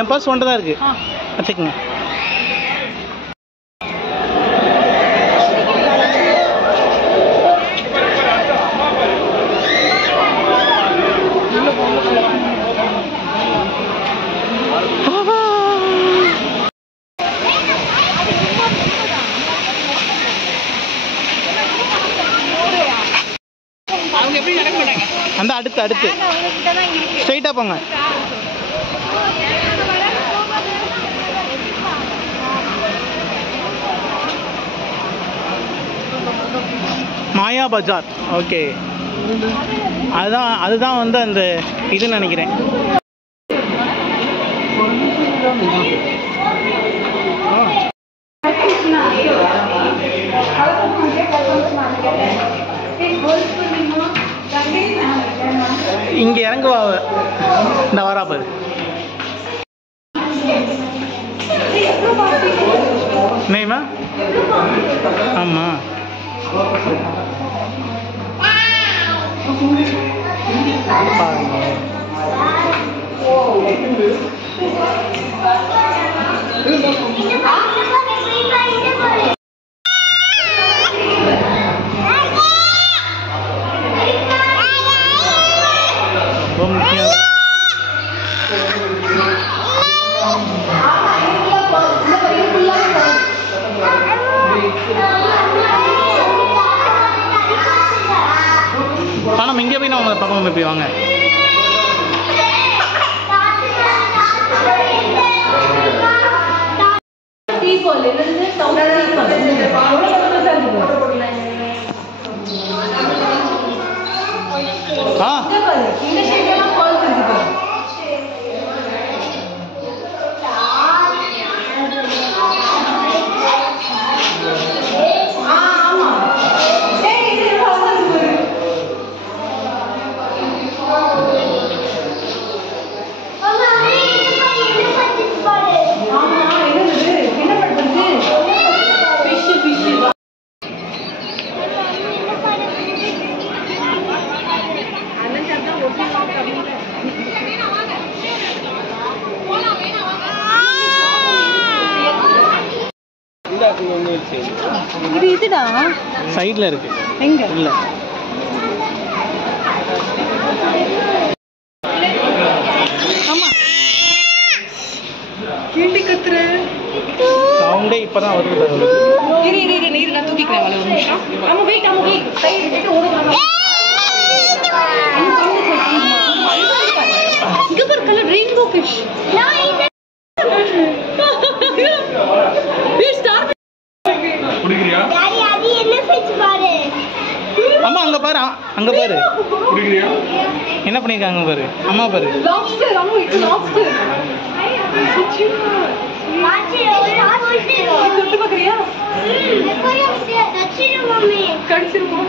என் purse ஒன்று தான் இருக்கு, வச்சுக்கோங்க. அந்த அடுத்து ஸ்ட்ரைட்டா போங்க. மாயா பஜார். ஓகே, அதுதான் வந்து அந்த இதுன்னு நினைக்கிறேன். இங்க இறங்குவா இந்த வரா பாரு. நெய்மா ஆமா. பணம் இங்கே போய் நம்ம பக்கம் போய் வாங்க. இது இதுடா சைடுல இருக்கு. எங்க இல்ல ஆமா கீண்டி கத்துற சவுண்டே இப்பதான் வருது. இரு இரு இரு நீர் நான் தூக்கிக்கிறேன் ஒரு நிமிஷம். ஆமா வெயிட் சைடு விட்டு ஓடுங்க. இங்க பாரு கலர் ரெயின்போ ஃபிஷ். குடிக்கிறியா டாடி? அது என்ன ஃபிஷ் பாரு. அம்மா அங்க பாரு, அங்க பாரு. குடிக்கிறியா? என்ன பண்ணிருக்காங்க பாரு. அம்மா பாரு. லாப்ஸ்டர். அம்மா இது லாப்ஸ்டர். மாச்சி தொட்டு பாக்கறியா? கடிச்சிரு மம்மி. கடிச்சிருமா?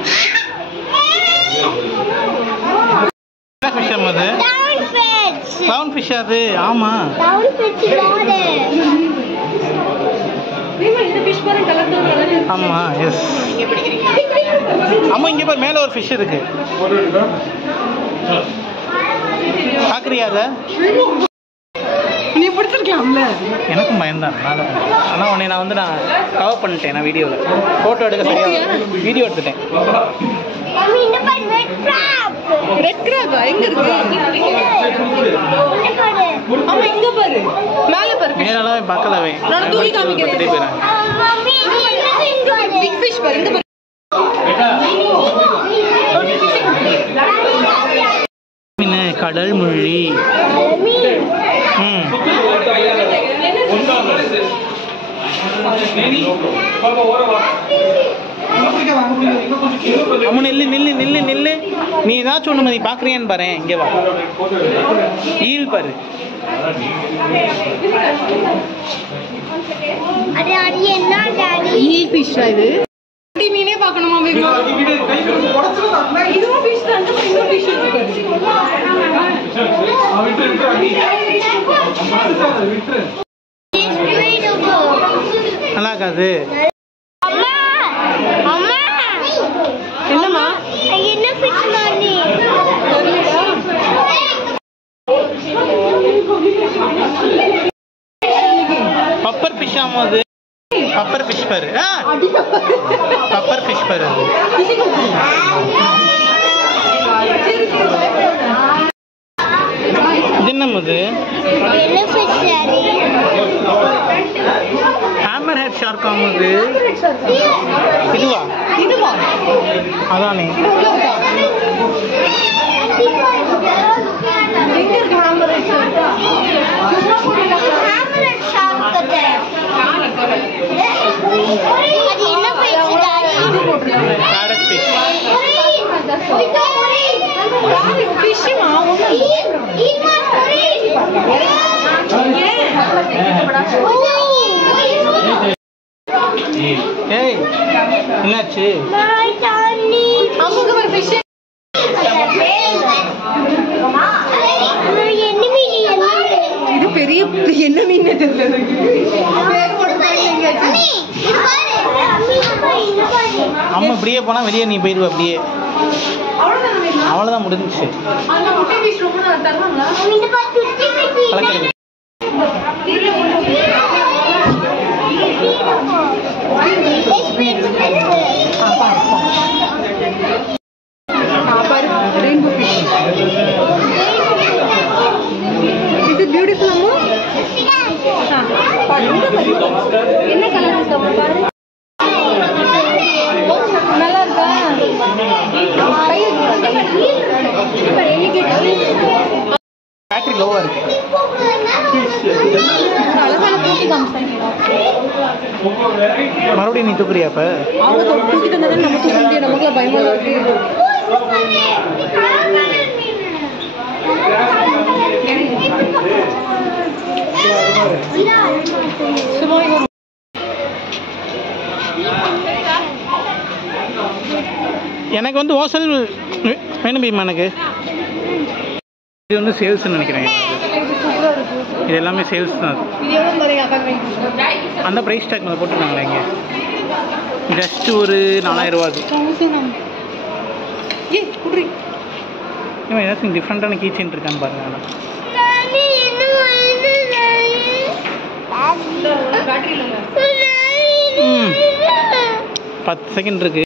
என்ன ஃபிஷ் அது? Down fish. டவுன் ஃபிஷ் அது. ஆமா டவுன் ஃபிஷ் பாரு. இந்த ஃபிஷ் பாரு கலர் கலர். ஆமா எஸ். நீங்க பிடிக்கிறீங்க? அம்மா இங்க பாரு மேல ஒரு ஃபிஷ் இருக்கு. பாக்குறியா அத? நீ பிடிச்சிருக்கலாம்ல. எனக்கும் பயம்தான். ஆனால் உன்னை நான் வந்து கவர் பண்ணிட்டேன். நான் வீடியோவில் ஃபோட்டோ எடுக்க சரியாக வீடியோ எடுத்துட்டேன். ரெட் கிராப் எங்க இருக்கு? ஆமா இங்க பாரு மேல பாரு. மேலவே பக்கலவே நான் தூக்கி காமிக்கிறேன். பிக் ஃபிஷ் பாரு இங்க பாரு. மீன் கடல் முள்ளி. அம்மா நில்லு நில்லு நில்லு நில்லு. நீ ஏதாச்சும் ஒண்ணு நீ பாக்குறியான்னு பாரு. இங்க வா. ஈல் பாரு. ஈல் ஃபிஷ் இது. மீனே பார்க்கணுமா? இதுவும் ஃபிஷ் தான். இன்னொரு ஃபிஷ் இருக்கு. நல்லா இருக்காது. என்னம்மா என்ன ஃபிஷ் மாமி? தெரியலடா. என்னமோ அது பப்பர் ஃபிஷ் பாரு. பப்பர் ஃபிஷ் பாரு. இது என்னமோ அது ஹேமர் ஹெட் ஷார்க் ஆகுது. இதுவா அதானே ஏய் என்னாச்சு? இது பெரிய என்ன மீன் தெரியல. அம்மா இப்படியே போனா வெளியே நீ போயிடுவ. அப்படியே அவ்வளோதான் முடிஞ்சிச்சு. கலக்கிறது என்ன கலர் நல்லா இருக்கா? பேட்டரி லோவா இருக்கு. மறுபடியும் நீ தூக்குறியா? அப்ப அவங்க தூக்கிட்டு வந்தாலும் நம்ம தூக்க முடியாது. நமக்கு பயமா இருக்கு. எனக்கு வந்து ஓசல் வேணும் பீமா. எனக்கு இது வந்து சேல்ஸ்ன்னு நினைக்கிறேன். இது எல்லாமே சேல்ஸ் தான். அந்த ப்ரைஸ் டேக் மேலே போட்டுருக்காங்களே இங்கே. ஜஸ்ட் ஒரு 4000 ரூபா. அது இவன் ஏதாச்சும் டிஃப்ரெண்ட்டான கீ செயின் இருக்கான்னு பாருங்க. 10 செகண்ட் இருக்கு.